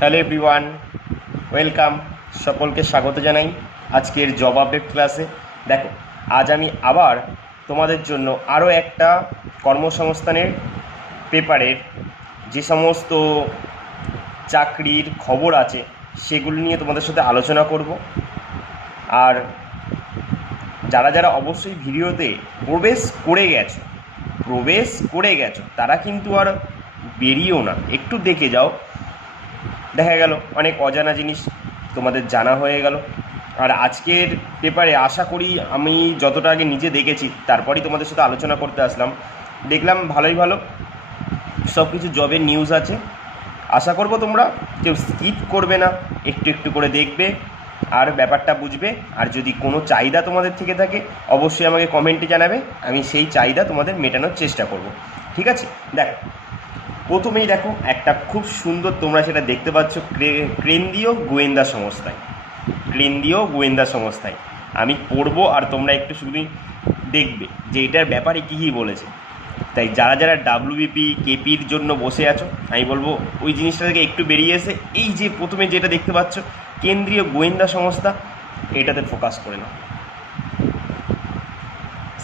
Hello everyone, welcome. সকলকে স্বাগত জানাই আজকের জব আপডেট ক্লাসে। দেখো, আজ আমি আবার তোমাদের জন্য আরও একটা কর্মসংস্থানের পেপারের যে সমস্ত চাকরির খবর আছে সেগুলি নিয়ে তোমাদের সাথে আলোচনা করব। আর যারা যারা অবশ্যই ভিডিওতে প্রবেশ করে গেছো তারা কিন্তু আর বেরিয়েও না, একটু দেখে যাও। দেখা গেল অনেক অজানা জিনিস তোমাদের জানা হয়ে গেল। আর আজকের পেপারে আশা করি আমি যতটা আগে নিজে দেখেছি তারপরেই তোমাদের সাথে আলোচনা করতে আসলাম। দেখলাম ভালোই ভালো সব কিছু জবের নিউজ আছে। আশা করব তোমরা কেউ স্কিপ করবে না, একটু একটু করে দেখবে আর ব্যাপারটা বুঝবে। আর যদি কোনো চাহিদা তোমাদের থেকে থাকে অবশ্যই আমাকে কমেন্টে জানাবে, আমি সেই চাহিদা তোমাদের মেটানোর চেষ্টা করব। ঠিক আছে? দেখো, প্রথমেই দেখো একটা খুব সুন্দর, তোমরা সেটা দেখতে পাচ্ছ, কেন্দ্রীয় গোয়েন্দা সংস্থায় আমি পড়বো আর তোমরা একটু শুধু দেখবে যে এটার ব্যাপারে কী কী বলেছে। তাই যারা যারা ডাব্লিউবিপি কেপির জন্য বসে আছো আমি বলবো ওই জিনিসটা থেকে একটু বেরিয়ে এসে এই যে প্রথমে যেটা দেখতে পাচ্ছ কেন্দ্রীয় গোয়েন্দা সংস্থা, এটাতে ফোকাস করে নাও।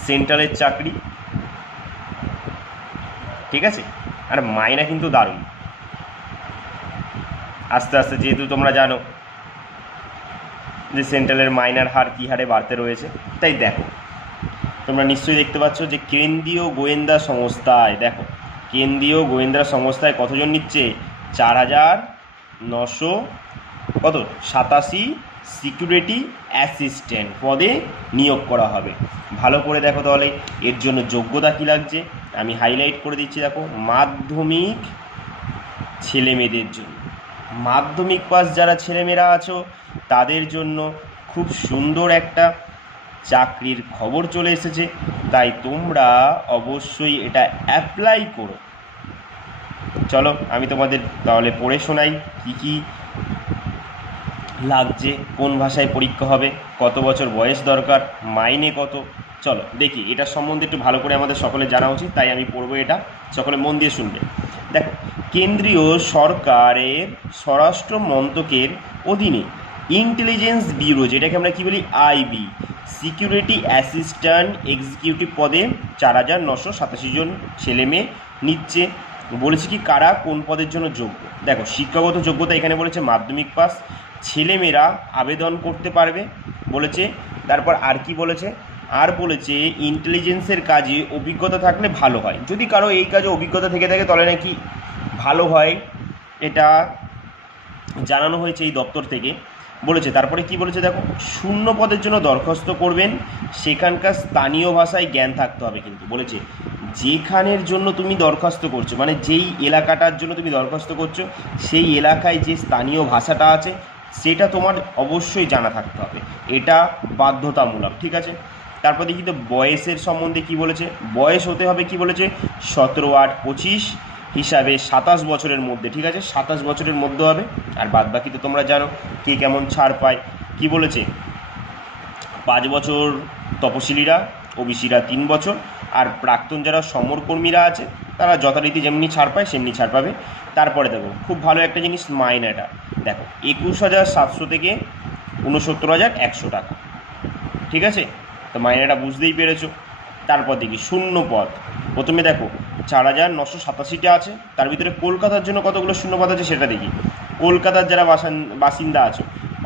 সেন্ট্রালের চাকরি, ঠিক আছে? আর মাইনা কিন্তু দারুণ। আস্তে আস্তে যেহেতু তোমরা জানো যে সেন্ট্রালের মাইনার হার কী হারে বাড়তে রয়েছে, তাই দেখো তোমরা নিশ্চয়ই দেখতে পাচ্ছ যে কেন্দ্রীয় গোয়েন্দা সংস্থায়, দেখো কেন্দ্রীয় গোয়েন্দা সংস্থায় কতজন নিচ্ছে? 4,987 সিকিউরিটি অ্যাসিস্ট্যান্ট পদে নিয়োগ করা হবে। ভালো করে দেখো তাহলে এর জন্য যোগ্যতা কী লাগছে, আমি হাইলাইট করে দিচ্ছি। দেখো, মাধ্যমিক ছেলেমেয়েদের জন্য, মাধ্যমিক পাস যারা ছেলেমেয়েরা আছো তাদের জন্য খুব সুন্দর একটা চাকরির খবর চলে এসেছে। তাই তোমরা অবশ্যই এটা অ্যাপ্লাই করো। চলো আমি তোমাদের তাহলে পড়ে শোনাই কী কী লাগছে, কোন ভাষায় পরীক্ষা হবে, কত বছর বয়স দরকার, মাইনে কত। চলো দেখি, এটা সম্বন্ধে একটু ভালো করে আমাদের সকলে জানা উচিত, তাই আমি পড়বো, এটা সকলে মন দিয়ে শুনবে। দেখো, কেন্দ্রীয় সরকারের স্বরাষ্ট্র মন্ত্রকের অধীনে ইন্টেলিজেন্স ব্যুরো, যেটাকে আমরা কী বলি আইবি, সিকিউরিটি অ্যাসিস্ট্যান্ট এক্সিকিউটিভ পদে 4,987 জন ছেলেমেয়ে নিচ্ছে। বলেছে কি কারা কোন পদের জন্য যোগ্য। দেখো, শিক্ষাগত যোগ্যতা এখানে বলেছে মাধ্যমিক পাস, ছেলেমেয়েরা আবেদন করতে পারবে বলেছে। তারপর আর কি বলেছে, আর বলেছে ইন্টেলিজেন্সের কাজে অভিজ্ঞতা থাকলে ভালো হয়। যদি কারো এই কাজে অভিজ্ঞতা থেকে থাকে তাহলে নাকি ভালো হয়, এটা জানানো হয়েছে এই দপ্তর থেকে বলেছে। তারপরে কি বলেছে দেখো, শূন্য পদের জন্য দরখাস্ত করবেন, সেখানকার স্থানীয় ভাষায় জ্ঞান থাকতে হবে। কিন্তু বলেছে যেখানের জন্য তুমি দরখাস্ত করছো, মানে যেই এলাকাটার জন্য তুমি দরখাস্ত করছো সেই এলাকায় যে স্থানীয় ভাষাটা আছে সেটা তোমার অবশ্যই জানা থাকতে হবে, এটা বাধ্যতামূলক। ঠিক আছে? তারপর দেখি তো বয়সের সম্বন্ধে কি বলেছে। বয়স হতে হবে কি বলেছে, 17-8-25 হিসাবে 27 বছরের মধ্যে। ঠিক আছে, 27 বছরের মধ্যে হবে। আর বাদ বাকি তো তোমরা জানো কে কেমন ছাড় পায়। কি বলেছে, 5 বছর তপশিলীরা, ওবিসিরা 3 বছর, আর প্রাক্তন যারা সমরকর্মীরা আছে তারা যথারীতি যেমনি ছাড় পায় সেমনি ছাড় পাবে। তারপরে দেখো খুব ভালো একটা জিনিস, মাইনেটা দেখো 21,700 থেকে 69,100 টাকা। ঠিক আছে, তো মাইনেটা বুঝতেই পেরেছো। তারপর দেখি শূন্য পদ, প্রথমে দেখো 4,987টা আছে, তার ভিতরে কলকাতার জন্য কতগুলো শূন্য পদ আছে সেটা দেখি। কলকাতার যারা বাসিন্দা আছো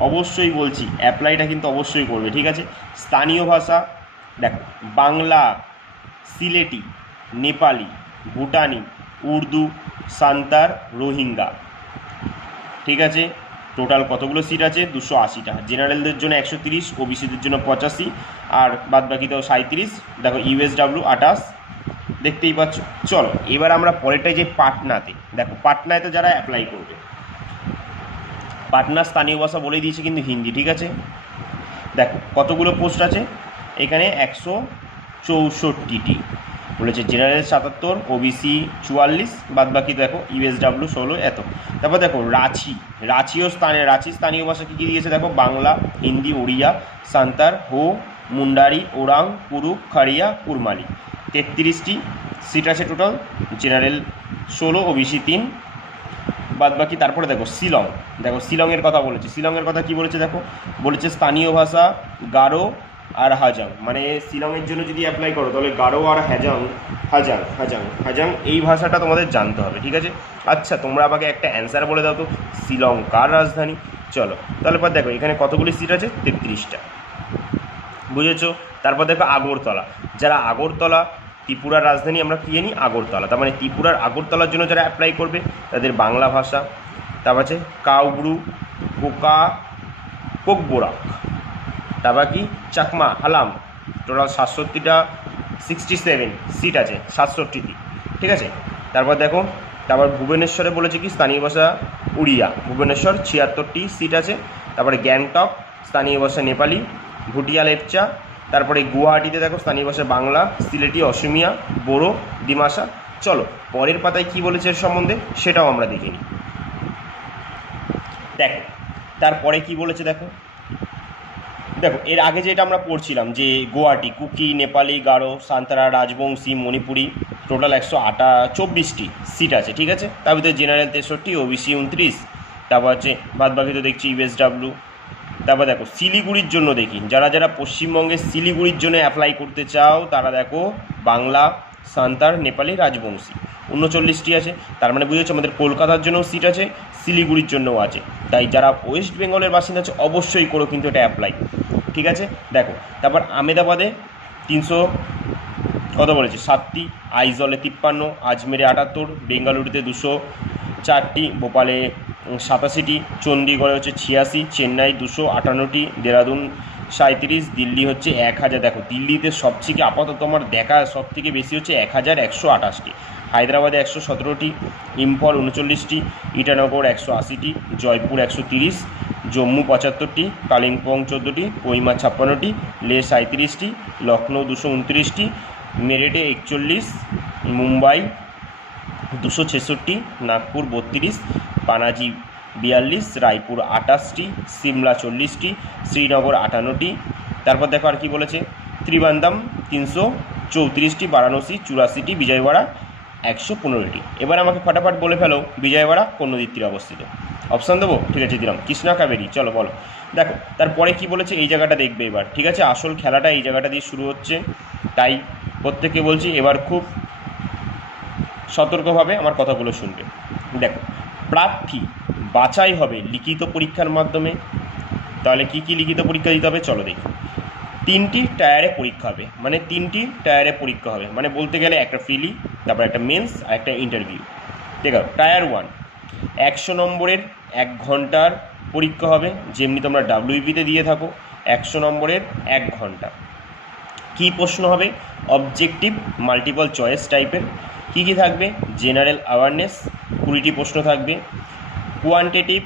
অবশ্যই বলছি অ্যাপ্লাইটা কিন্তু অবশ্যই করবে। ঠিক আছে, স্থানীয় ভাষা দেখো বাংলা, সিলেটি, নেপালি, ভুটানি, উর্দু, সান্তার, রোহিঙ্গা। ঠিক আছে, টোটাল কতগুলো সিট আছে, 280টা। জেনারেলদের জন্য 130, ওবিসিদের জন্য 85, আর বাদ বাকি তো 37। দেখো ইউএসডাব্লিউ 28, দেখতেই পাচ্ছ। চলো এবার আমরা পরেরটাই যে পাটনাতে, দেখো পাটনায় তো যারা অ্যাপ্লাই করবে, পাটনার স্থানীয় ভাষা বলে দিয়েছে কিন্তু হিন্দি। ঠিক আছে, দেখো কতগুলো পোস্ট আছে এখানে, 164টি বলেছে। জেনারেল 77, ওবিসি 44, বাদ বাকি দেখো ইউএসডাব্লিউ 16, এত। তারপর দেখো রাঁচি স্থানীয় ভাষা কী কী দিয়েছে দেখো, বাংলা, হিন্দি, উড়িয়া, সান্তার, হো, মুন্ডারি, ওরাং, কুরুক, খাড়িয়া, কুরমালি। 33টি সিট আছে টোটাল, জেনারেল 16, ওবিসি 3, বাদ বাকি তারপরে দেখো শিলং, দেখো শিলংয়ের কথা বলেছে। শিলংয়ের কথা কি বলেছে দেখো, বলেছে স্থানীয় ভাষা গারো আর হাজাং, মানে শিলংয়ের জন্য যদি অ্যাপ্লাই করো তাহলে গারো আর হাজাং এই ভাষাটা তোমাদের জানতে হবে, ঠিক আছে। আচ্ছা তোমরা আমাকে একটা অ্যান্সার বলে দাও তো, শিলং কার রাজধানী? চলো তাহলে পর দেখো এখানে কতগুলি সিট আছে, 33টা, বুঝেছো। তারপর দেখো আগরতলা, যারা আগরতলা, ত্রিপুরার রাজধানী আমরা কি জানি আগরতলা, তার মানে ত্রিপুরার আগরতলার জন্য যারা অ্যাপ্লাই করবে তাদের বাংলা ভাষা। তারপর আছে কাউব্রু, কোকবোরাক, তারপর কি চাকমা, হালাম, টোটাল 67 সিট আছে, 67টি, ঠিক আছে। তারপর দেখো, তারপর ভুবনেশ্বরে বলেছে কি স্থানীয় ভাষা উড়িয়া, ভুবনেশ্বর 76টি সিট আছে। তারপরে গ্যাংটক স্থানীয় ভাষা নেপালি, ভুটিয়া লেপচা। তারপরে গুয়াহাটিতে দেখো স্থানীয় ভাষা বাংলা, সিলেটি, অসমিয়া, বোরো, ডিমাসা। চলো পরের পাতায় কি বলেছে এর সম্বন্ধে সেটাও আমরা দেখে নিই। দেখো তারপরে কি বলেছে দেখো, দেখো এর আগে যেটা আমরা পড়ছিলাম যে গুয়াহাটি কুকি, নেপালি, গারো, সান্তারা, রাজবংশী, মণিপুরি, টোটাল 124টি সিট আছে, ঠিক আছে। তার ভিতরে জেনারেল 63, ওবিসি 29, তারপর হচ্ছে বাদবাকি তো দেখছি ইউএসডাব্লিউ। তারপর দেখো শিলিগুড়ির জন্য দেখি, যারা যারা পশ্চিমবঙ্গের শিলিগুড়ির জন্য অ্যাপ্লাই করতে চাও তারা দেখো বাংলা, সান্তার, নেপালি, রাজবংশী 39টি আছে। তার মানে বুঝেছো আমাদের কলকাতার জন্যও সিট আছে, শিলিগুড়ির জন্যও আছে। তাই যারা ওয়েস্ট বেঙ্গলের বাসিন্দা আছে অবশ্যই করো কিন্তু এটা অ্যাপ্লাই, ঠিক আছে। দেখো তারপর আমেদাবাদে 300 কত বলেছে 7টি, আইজলে 53, আজমেরে 78, বেঙ্গালুরুতে 204টি, ভোপালে 87টি, চণ্ডীগড়ে হচ্ছে 86, চেন্নাই 258টি, দেরাদুন 37, দিল্লি হচ্ছে 1000। দেখো দিল্লিতে সবথেকে আপাতত আমার দেখা সবথেকে বেশি হচ্ছে 1128টি, হায়দ্রাবাদে 117টি, ইম্ফল 39টি, ইটানগর 180টি, জয়পুর 130, জম্মু 75টি, কালিম্পং 14টি, কোহিমা 56টি, লে 37টি, লখনৌ 229টি, মেরেটে 41, মুম্বাই 266টি, নাগপুর 32, পানাজি 42, রায়পুর 28টি, সিমলা 40টি, শ্রীনগর 58টি। তারপর দেখো আর কি বলেছে, ত্রিবান্দাম 334টি, বারাণসী 84টি, বিজয়ওয়াড়া 115টি। এবার আমাকে ফটাফট বলে ফেলো বিজয়ওয়াড়া কোন নদীর তীরে অবস্থিত। অপশান দেবো, ঠিক আছে দিলাম, কৃষ্ণা, কাবেরী। চলো বলো। দেখো তারপরে কি বলেছে এই জায়গাটা দেখবে এবার, ঠিক আছে। আসল খেলাটা এই জায়গাটা দিয়ে শুরু হচ্ছে, তাই প্রত্যেককে বলছি এবার খুব সতর্কভাবে আমার কথাগুলো শুনবে। দেখো প্রার্থী বাছাই হবে লিখিত পরীক্ষার মাধ্যমে। তাহলে কি কি লিখিত পরীক্ষা দিতে হবে চলো দেখি। 3টি টায়ারে পরীক্ষা হবে, মানে 3টি টায়ারে পরীক্ষা হবে, মানে বলতে গেলে একটা ফিলি, তারপর একটা মেন্স আর একটা ইন্টারভিউ, ঠিক আছে। টায়ার 1 100 নম্বরের 1 ঘন্টার পরীক্ষা হবে, যেমনি তোমরা ডাব্লিউবিতে দিয়ে থাকো 100 নম্বরের 1 ঘন্টা। কি প্রশ্ন হবে, অবজেক্টিভ মাল্টিপল চয়েস টাইপের। কি কি থাকবে, জেনারেল অ্যাওয়ারনেস 20টি প্রশ্ন থাকবে, কোয়ান্টিটিভ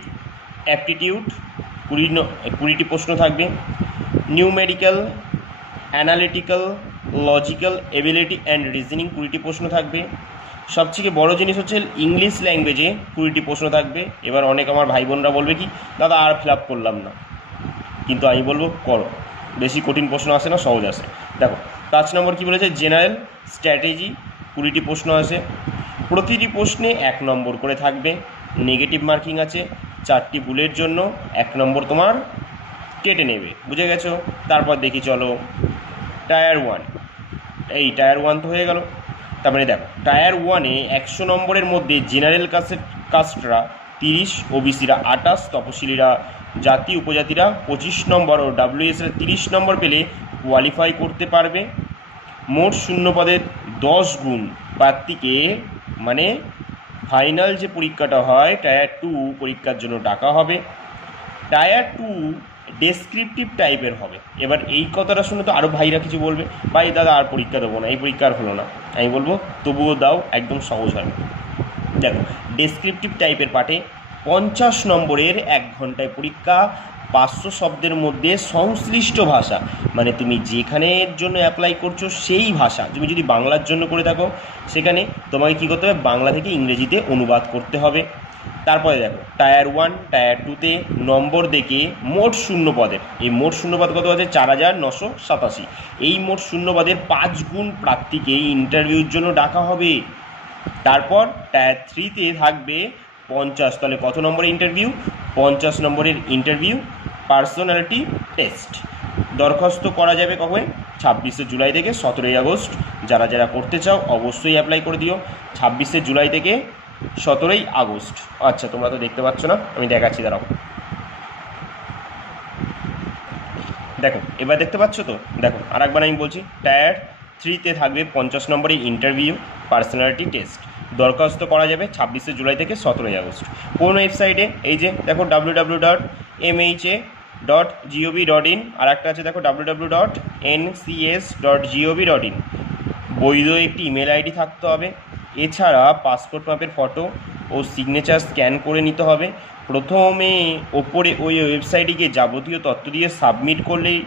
অ্যাপটিটিউড 20টি প্রশ্ন থাকবে, numerical, analytical, logical ability and reasoning 20টি প্রশ্ন থাকবে। সবথেকে বড় জিনিস হচ্ছে ইংলিশ ল্যাঙ্গুয়েজে 20টি প্রশ্ন থাকবে। এবার অনেক আমার ভাই বোনরা বলবে কি দাদা আর ফিল আপ করলাম না, কিন্তু আমি বলবো করো, বেশি কঠিন প্রশ্ন আসে না, সহজ আসে। দেখো 5 নম্বর কী বলেছে, জেনারেল স্ট্র্যাটেজি 20টি প্রশ্ন আছে, প্রতিটি প্রশ্নে 1 নম্বর করে থাকবে, নেগেটিভ মার্কিং আছে, 4টি ভুলের জন্য 1 নম্বর তোমার কেটে নেবে, বুঝে গেছো। তারপর দেখি চলো টায়ার 1, এই টায়ার 1 তো হয়ে গেল। তার মানে দেখো টায়ার 1-এ 100 নম্বরের মধ্যে জেনারেল কাস্টরা 30, ওবিসিরা 28, তপশিলীরা, জাতি উপজাতিরা 25 নম্বর ও ডাব্লিউএসের 30 নম্বর পেলে কোয়ালিফাই করতে পারবে। মোট শূন্যপদের 10 গুণ প্রার্থীকে, মানে ফাইনাল যে পরীক্ষাটা হয় টায়ার 2 পরীক্ষার জন্য ডাকা হবে। টায়ার 2 ডেসক্রিপটিভ টাইপের হবে। এবার এই কথাটা শুনে তো আরও ভাইরা কিছু বলবে, ভাই দাদা আর পরীক্ষা দেবো না, এই পরীক্ষা আর হলো না। আমি বলবো তবুও দাও, একদম সহজ হবে। দেখো ডেসক্রিপটিভ টাইপের পাঠে 50 নম্বরের 1 ঘন্টায় পরীক্ষা, 500 শব্দের মধ্যে সংশ্লিষ্ট ভাষা, মানে তুমি যেখানের জন্য অ্যাপ্লাই করছো সেই ভাষা, তুমি যদি বাংলার জন্য করে থাকো সেখানে তোমাকে কী করতে হবে, বাংলা থেকে ইংরেজিতে অনুবাদ করতে হবে। তারপরে দেখো টায়ার 1 টায়ার 2-তে নম্বর দেখে মোট শূন্যপদের, এই মোট শূন্যপদ কত আছে 4987, এই মোট শূন্যপদের 5 গুণ প্রার্থীকে ইন্টারভিউর জন্য ডাকা হবে। তারপর টায়ার 3-তে থাকবে 50, তাহলে কত নম্বরের ইন্টারভিউ? 50 নম্বরের ইন্টারভিউ, পার্সোনালিটি টেস্ট। দরখাস্ত করা যাবে কবে? 26শে জুলাই থেকে 17ই আগস্ট। যারা যারা করতে চাও অবশ্যই অ্যাপ্লাই করে দিও 26শে জুলাই থেকে 17ই আগস্ট। আচ্ছা, তোমরা তো দেখতে পাচ্ছ না, আমি দেখাচ্ছি, দাঁড়াও। দেখো, এবার দেখতে পাচ্ছ তো? দেখো, আর একবার আমি বলছি, টায়ার 3-তে থাকবে 50 নম্বরের ইন্টারভিউ, পার্সোনালিটি টেস্ট। দরখাস্ত করা যাবে 26শে জুলাই থেকে 17ই আগস্ট। কোন ওয়েবসাইটে? এই যে দেখো www.mha.gov.in, আর একটা আছে দেখো www.ncs.gov.in। বৈধ একটি ইমেল আইডি থাকতে হবে। এছাড়া পাসপোর্ট মাপের ফটো ও সিগনেচার স্ক্যান করে নিতে হবে। প্রথমে ওপরে ওই ওয়েবসাইটে গিয়ে যাবতীয় তথ্য দিয়ে সাবমিট করলেই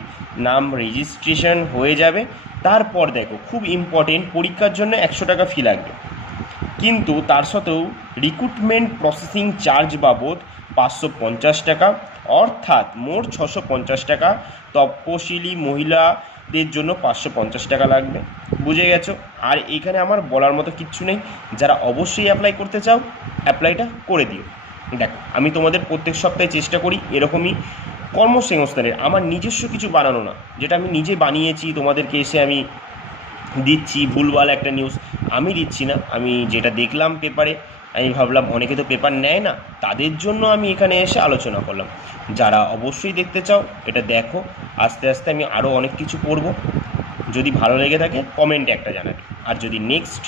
নাম রেজিস্ট্রেশন হয়ে যাবে। তারপর দেখো, খুব ইম্পর্টেন্ট, পরীক্ষার জন্য 100 টাকা ফি লাগবে, কিন্তু তার সত্ত্বেও রিক্রুটমেন্ট প্রসেসিং চার্জ বাবদ 550 টাকা, অর্থাৎ মোট 650 টাকা। তপশিলি মহিলাদের জন্য 550 টাকা লাগবে। বুঝে গেছো? আর এখানে আমার বলার মতো কিচ্ছু নেই। যারা অবশ্যই অ্যাপ্লাই করতে চাও, অ্যাপ্লাইটা করে দিও। দেখো, আমি তোমাদের প্রত্যেক সপ্তাহে চেষ্টা করি এরকমই কর্মসংস্থানের, আমার নিজস্ব কিছু বানানো না, যেটা আমি নিজে বানিয়েছি তোমাদেরকে এসে আমি দিচ্ছি। ভুলভাল একটা নিউজ আমি দিচ্ছি না, আমি যেটা দেখলাম পেপারে, আমি ভাবলাম অনেকে তো পেপার নেয় না, তাদের জন্য আমি এখানে এসে আলোচনা করলাম। যারা অবশ্যই দেখতে চাও এটা দেখো, আস্তে আস্তে আমি আরও অনেক কিছু করব। যদি ভালো লেগে থাকে কমেন্টে একটা জানাবে। আর যদি নেক্সট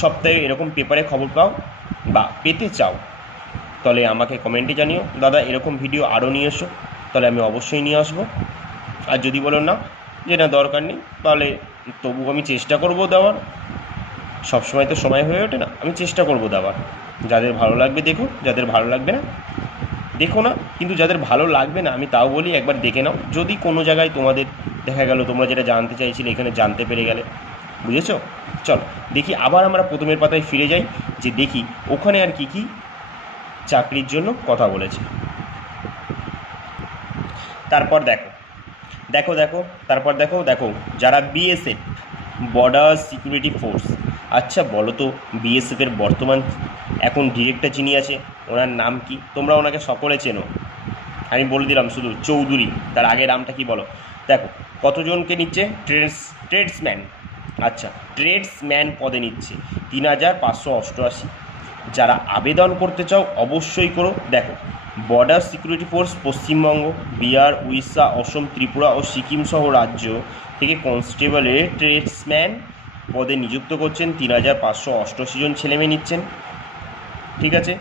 সপ্তাহে এরকম পেপারে খবর পাও বা পেতে চাও, তাহলে আমাকে কমেন্টে জানিও, দাদা এরকম ভিডিও আরও নিয়ে এসো, তাহলে আমি অবশ্যই নিয়ে আসবো। আর যদি বলো না, যে না দরকার নেই, তাহলে তবু আমি চেষ্টা করব দেওয়ার। সবসময় তো সময় হয়ে ওঠে না, আমি চেষ্টা করব দেওয়ার। যাদের ভালো লাগবে দেখো, যাদের ভালো লাগবে না দেখো না। কিন্তু যাদের ভালো লাগবে না, আমি তাও বলি একবার দেখে নাও। যদি কোনো জায়গায় তোমাদের দেখা গেল তোমরা যেটা জানতে চাইছিলে এখানে জানতে পেরে গেলে, বুঝেছো? চলো দেখি, আবার আমরা প্রথমের পাতায় ফিরে যাই, যে দেখি ওখানে আর কি কি চাকরির জন্য কথা বলেছে। তারপর দেখো যারা বিএসএফ, বর্ডার সিকিউরিটি ফোর্স। আচ্ছা বলো তো, বিএসএফের বর্তমান এখন ডিরেক্টর যিনি আছে ওনার নাম কি? তোমরা ওনাকে সকলে চেনো, আমি বলে দিলাম শুধু চৌধুরী। তার আগে নামটা কি বলো? দেখো কতজনকে নিচ্ছে? ট্রেডসম্যান। আচ্ছা, ট্রেডসম্যান পদে নিচ্ছে 3588। যারা আবেদন করতে চাও অবশ্যই করো। দেখো, border security force Paschimbanga, Bihar, Orissa, Assam, Tripura ও সিকিম সহ রাজ্য থেকে কনস্টেবলের ট্রেডসম্যান পদে নিযুক্ত করছেন। 3588 জন ছেলেমেয়ে নিচ্ছেন। ঠিক আছে,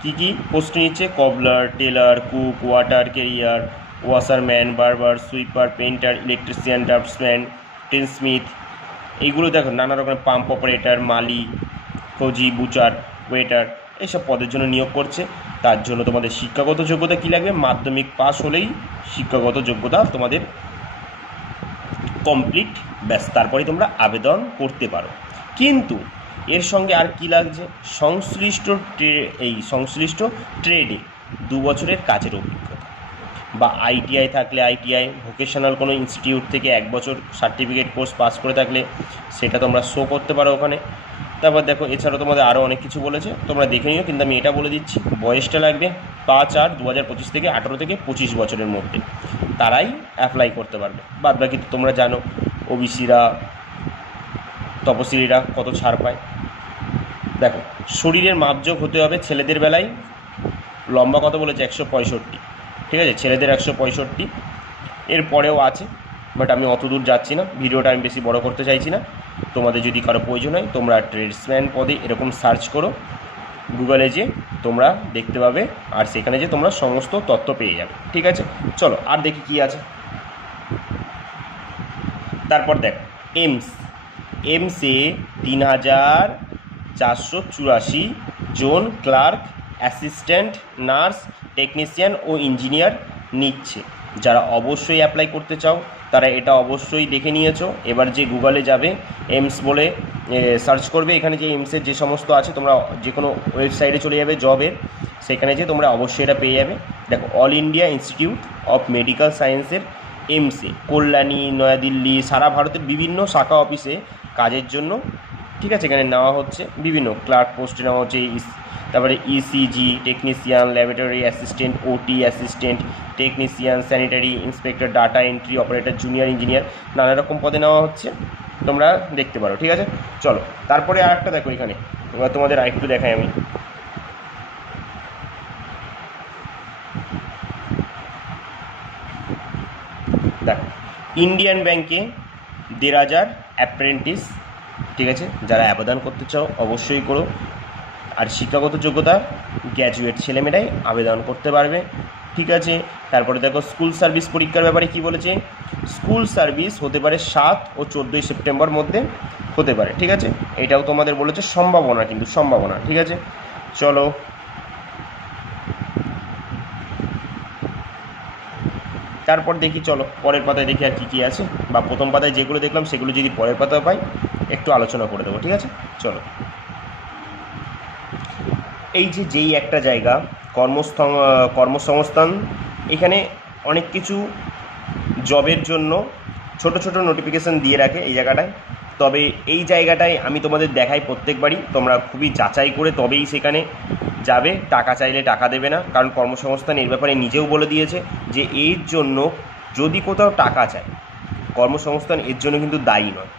কি কি পোস্ট নিচ্ছে? Cobbler, tailor, cook, water carrier, washerman, barber, sweeper, painter, electrician, draftsman, tinsmith. এইগুলো দেখো, নানা রকমের পাম্প অপারেটর, মালি, ফৌজি, বুচার, ওয়েটার, এইসব পদের জন্য নিয়োগ করছে। তার জন্য তোমাদের শিক্ষাগত যোগ্যতা কী লাগবে? মাধ্যমিক পাস হলেই শিক্ষাগত যোগ্যতা তোমাদের কমপ্লিট, ব্যাস, তারপরেই তোমরা আবেদন করতে পারো। কিন্তু এর সঙ্গে আর কি লাগছে? সংশ্লিষ্ট ট্রেডে 2 বছরের কাজের অভিজ্ঞতা, বা আইটিআই থাকলে আইটিআই, ভোকেশনাল কোনো ইনস্টিটিউট থেকে 1 বছর সার্টিফিকেট কোর্স পাস করে থাকলে সেটা তোমরা শো করতে পারো ওখানে। তারপর দেখো, এছাড়াও তোমাদের আরও অনেক কিছু বলেছে, তোমরা দেখে নিও। কিন্তু আমি এটা বলে দিচ্ছি, বয়সটা লাগবে 5/8/2025 থেকে 18 থেকে 25 বছরের মধ্যে, তারাই অ্যাপ্লাই করতে পারবে। বাদ বাকি তো তোমরা জানো, ওবিসিরা, তপশিলিরা কত ছাড় পায়। দেখো, শরীরের মাপজোক হতে হবে। ছেলেদের বেলায় লম্বা কত বলেছে? 165। ঠিক আছে, ছেলেদের 165। এরপরেও আছে, বাট আমি অত দূর যাচ্ছি না, ভিডিওটা আমি বেশি বড় করতে চাইছি না। তোমাদের যদি কারো প্রয়োজন হয়, তোমরা ট্রেডসম্যান পদে এরকম সার্চ করো গুগলে, যে তোমরা দেখতে পাবে, আর সেখানে যে তোমরা সমস্ত তথ্য পেয়ে যাবে। ঠিক আছে, চলো আর দেখি কি আছে। তারপর দেখো, এমসে 3484 জন ক্লার্ক, অ্যাসিস্ট্যান্ট, নার্স, টেকনিশিয়ান ও ইঞ্জিনিয়ার নিচ্ছে। যারা অবশ্যই অ্যাপ্লাই করতে চাও তারা এটা অবশ্যই দেখে নিয়েছো। এবার যে গুগলে যাবে, এমস বলে সার্চ করবে, এখানে যে এমসের যে সমস্ত আছে, তোমরা যে কোনো ওয়েবসাইটে চলে যাবে জবের, সেখানে যে তোমরা অবশ্যই এটা পেয়ে যাবে। দেখো, all India institute of medical সায়েন্সের এমসে কল্যাণী, নয়াদিল্লি, সারা ভারতের বিভিন্ন শাখা অফিসে কাজের জন্য, ঠিক আছে, এখানে নেওয়া হচ্ছে। বিভিন্ন ক্লার্ক পোস্টে নেওয়া হচ্ছে, তারপরে ইসিজি টেকনিশিয়ান, ল্যাবরেটরি অ্যাসিস্ট্যান্ট, ওটি assistant, technician, sanitary inspector, data entry operator, junior engineer, নানা রকম পদে নেওয়া হচ্ছে, তোমরা দেখতে পারো। ঠিক আছে, চলো তারপরে আর একটা দেখো এখানে, এবার তোমাদের আরেকটু দেখাই আমি। দেখো ইন্ডিয়ান ব্যাংকে 1,500 অ্যাপ্রেন্টিস, ঠিক আছে, যারা আবেদন করতে চাও অবশ্যই করো। আর শিক্ষাগত যোগ্যতা গ্র্যাজুয়েট ছেলেমেয়েরাই আবেদন করতে পারবে। ঠিক আছে, তারপরে দেখো স্কুল সার্ভিস পরীক্ষার ব্যাপারে কি বলেছে। স্কুল সার্ভিস হতে পারে 7 ও 14 সেপ্টেম্বর মধ্যে হতে পারে। ঠিক আছে, এটাও তোমাদের বলেছে সম্ভাবনা, কিন্তু সম্ভাবনা। ঠিক আছে, চলো তারপর দেখি, চলো পরের পাতায় দেখি আর কী কী আছে, বা প্রথম পাতায় যেগুলো দেখলাম সেগুলো যদি পরের পাতায় পাই একটু আলোচনা করে দেবো। ঠিক আছে, চলো। এই যে যেই একটা জায়গা কর্মসংস্থান, এখানে অনেক কিছু জবের জন্য ছোট ছোট নোটিফিকেশান দিয়ে রাখে এই জায়গাটায়। তবে এই জায়গাটায় আমি তোমাদের দেখাই প্রত্যেকবারই, তোমরা খুবই যাচাই করে তবেই সেখানে যাবে। টাকা চাইলে টাকা দেবে না, কারণ কর্মসংস্থান এর ব্যাপারে নিজেও বলে দিয়েছে যে এর জন্য যদি কোথাও টাকা চায়, কর্মসংস্থান এর জন্য কিন্তু দায়ী নয়।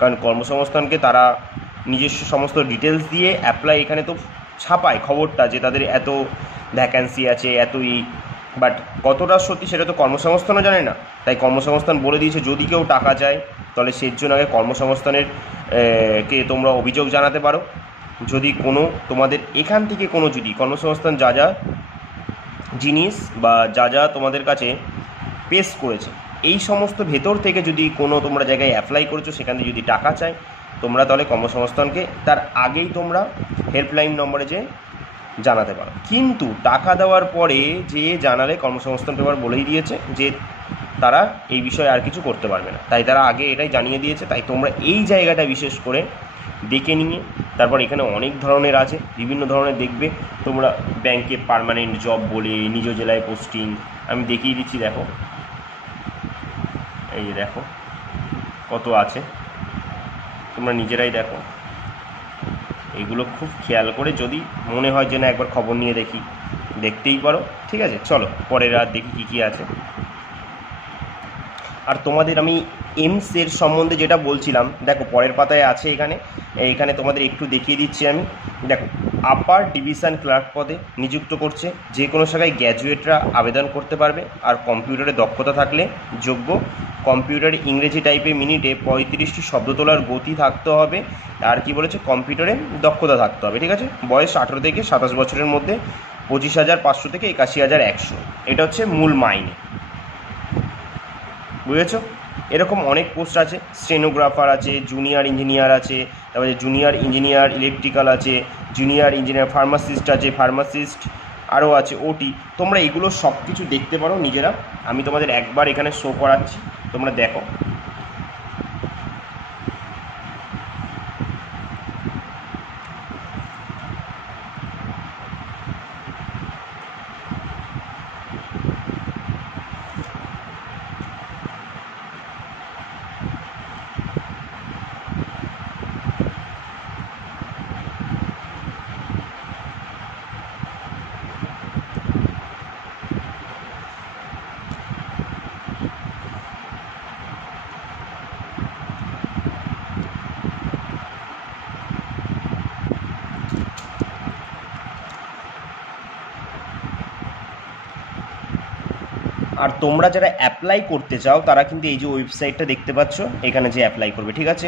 কারণ কর্মসংস্থানকে তারা নিজস্ব সমস্ত ডিটেলস দিয়ে অ্যাপ্লাই, এখানে তো ছাপায় খবরটা যে তাদের এত ভ্যাকান্সি আছে, এতই, বাট কতটা সত্যি সেটা তো কর্মসংস্থানও জানে না। তাই কর্মসংস্থান বলে দিয়েছে যদি কেউ টাকা চায় তাহলে সের জন্য আগে কর্মসংস্থানের কে তোমরা অভিযোগ জানাতে পারো। যদি কোনো তোমাদের এখান থেকে কোনো যদি কর্মসংস্থান যা যা জিনিস বা যা যা তোমাদের কাছে পেশ করেছে, এই সমস্ত ভেতর থেকে যদি কোনো তোমরা জায়গায় অ্যাপ্লাই করেছো সেখান থেকে যদি টাকা চায়, তোমরা তাহলে কর্মসংস্থানকে তার আগেই তোমরা হেল্পলাইন নম্বরে যে জানাতে পারো। কিন্তু টাকা দেওয়ার পরে যে জানালে কর্মসংস্থান পেপার বলেই দিয়েছে যে তারা এই বিষয়ে আর কিছু করতে পারবে না, তাই তারা আগে এটাই জানিয়ে দিয়েছে। তাই তোমরা এই জায়গাটা বিশেষ করে দেখে নিয়ে, তারপর এখানে অনেক ধরনের আছে, বিভিন্ন ধরনের দেখবে তোমরা। ব্যাংকে পার্মানেন্ট জব বলে, নিজ জেলায় পোস্টিং, আমি দেখিয়ে দিচ্ছি। দেখো এই যে দেখো কত আছে, তোমরা নিজেরাই দেখো। এগুলো খুব খেয়াল করে যদি মনে হয় যে না একবার খবর নিয়ে দেখি, দেখতেই পারো। ঠিক আছে, চলো পরের আর দেখি কী কী আছে। আর তোমাদের আমি এমসের সম্বন্ধে যেটা বলছিলাম, দেখো পরের পাতায় আছে, এখানে তোমাদের একটু দেখিয়ে দিচ্ছি আমি। দেখো আপার ডিভিশন ক্লার্ক পদে নিযুক্ত করছে, যে কোনো শাখায় গ্র্যাজুয়েটরা আবেদন করতে পারবে। আর কম্পিউটারে দক্ষতা থাকলে যোগ্য। কম্পিউটারে ইংরেজি টাইপে মিনিটে 35টি শব্দ তোলার গতি থাকতে হবে। আর কি বলেছে, কম্পিউটারে দক্ষতা থাকতে হবে। ঠিক আছে, বয়স 18 থেকে 27 বছরের মধ্যে, 25,500 থেকে 81,100, এটা হচ্ছে মূল মাইনে। বুঝেছো? এরকম অনেক পোস্ট আছে, স্টেনোগ্রাফার আছে, জুনিয়র ইঞ্জিনিয়ার আছে, তারপরে জুনিয়র ইঞ্জিনিয়ার ইলেকট্রিক্যাল আছে, জুনিয়র ইঞ্জিনিয়ার ফার্মাসিস্ট আছে, ফার্মাসিস্ট আরও আছে, ওটি। তোমরা এগুলো সব কিছু দেখতে পারো নিজেরা, আমি তোমাদের একবার এখানে শো করাচ্ছি, তোমরা দেখো। আর তোমরা যারা অ্যাপ্লাই করতে চাও তারা কিন্তু এই যে ওয়েবসাইটটা দেখতে পাচ্ছ, এখানে যে অ্যাপ্লাই করবে। ঠিক আছে,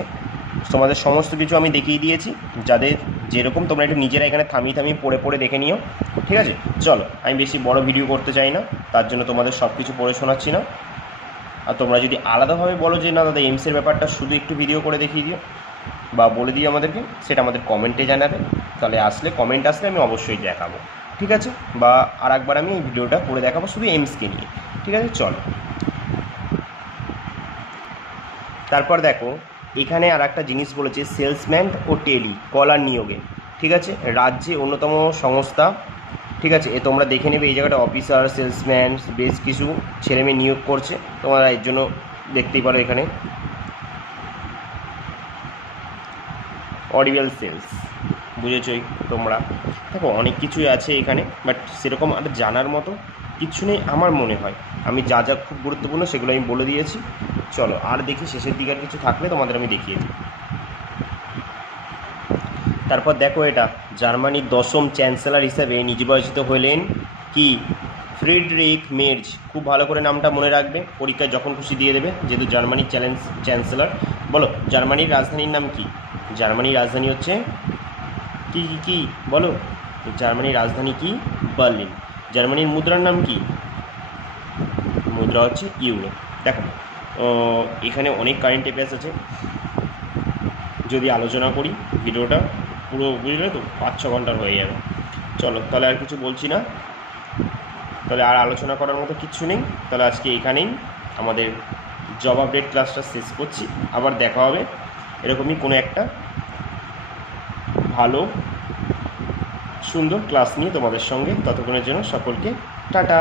তোমাদের সমস্ত কিছু আমি দেখিয়ে দিয়েছি, যাদের যেরকম তোমরা একটু নিজেরা এখানে থামিয়ে পড়ে পড়ে দেখে নিও। ঠিক আছে, চলো আমি বেশি বড় ভিডিও করতে চাই না, তার জন্য তোমাদের সব কিছু পড়ে শোনাচ্ছি না। আর তোমরা যদি আলাদাভাবে বলো যে না দাদা এমসের ব্যাপারটা শুধু একটু ভিডিও করে দেখিয়ে দিও বা বলে দিও আমাদেরকে, সেটা আমাদের কমেন্টে জানাবে। তাহলে কমেন্ট আসলে আমি অবশ্যই দেখাবো। ঠিক আছে, বা আর একবার আমি এই ভিডিওটা করে দেখাবো শুধু এমসকে নিয়ে। ঠিক আছে, চলো তারপর দেখো এখানে আর একটা জিনিস বলেছে, সেলসম্যান ও টেলি কলার নিয়োগে। ঠিক আছে, রাজ্যে অন্যতম সংস্থা। ঠিক আছে, তোমরা দেখে নেবে এই জায়গাটা অফিসার, সেলসম্যান, বেশ কিছু ছেলেমেয়ে নিয়োগ করছে, তোমরা এর জন্য দেখতেই পারো এখানে। অডিবেল সেলস বুঝেছই তোমরা। দেখো অনেক কিছুই আছে এখানে, বাট সেরকম আর জানার মতো কিচ্ছু নেই আমার মনে হয়। আমি যা যা খুব গুরুত্বপূর্ণ সেগুলো আমি বলে দিয়েছি। চলো আর দেখি শেষের দিকে আর কিছু থাকলে তোমাদের আমি দেখিয়ে দিই। তারপর দেখো এটা জার্মানির 10ম চ্যান্সেলর হিসেবে নির্বাচিত হলেন কি? Friedrich Merz. খুব ভালো করে নামটা মনে রাখবে, পরীক্ষায় যখন খুশি দিয়ে দেবে, যেহেতু জার্মানির চ্যান্সেলর। বলো জার্মানির রাজধানীর নাম কি? জার্মানির রাজধানী হচ্ছে কি কি কি বলো? জার্মানির রাজধানী কি? বার্লিন। জার্মানির মুদ্রার নাম কি? মুদ্রা হচ্ছে ইউরো। দেখো এখানে অনেক কারেন্ট অ্যাফেয়ার্স আছে, যদি আলোচনা করি ভিডিওটা পুরো বুঝলে তো 5-6 ঘন্টার হয়ে যাবে। চলো তাহলে আর কিছু বলছি না, তাহলে আর আলোচনা করার মতো কিচ্ছু নেই। তাহলে আজকে এখানেই আমাদের জব আপডেট ক্লাসটা শেষ করছি। আবার দেখা হবে এরকমই কোনো একটা ভালো সুন্দর ক্লাস নিয়ে তোমাদের সঙ্গে। ততক্ষণের জন্য সকলকে টাটা।